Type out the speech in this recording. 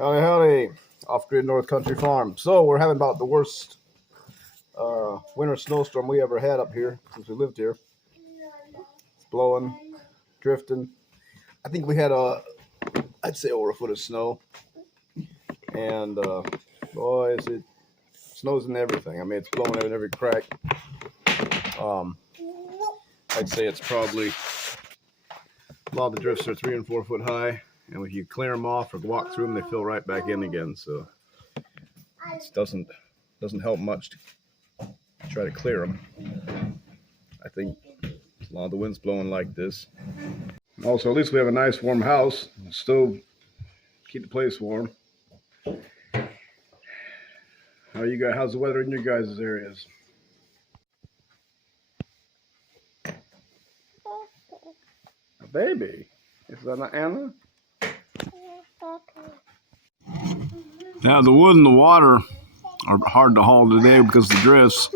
Howdy, howdy, off-grid North Country Farm. So we're having about the worst winter snowstorm we ever had up here since we lived here. It's blowing, drifting. I think we had I'd say over a foot of snow. And boy, it snows in everything. I mean, it's blowing in every crack. I'd say it's probably, a lot of the drifts are 3 and 4 foot high. And when you clear them off or walk through them, they fill right back in again. So it doesn't help much to try to clear them. I think a lot of the wind's blowing like this. Also, at least we have a nice warm house. Stove, keep the place warm. How's the weather in your guys' areas? A baby? Is that not Anna? Now the wood and the water are hard to haul today because of the drifts.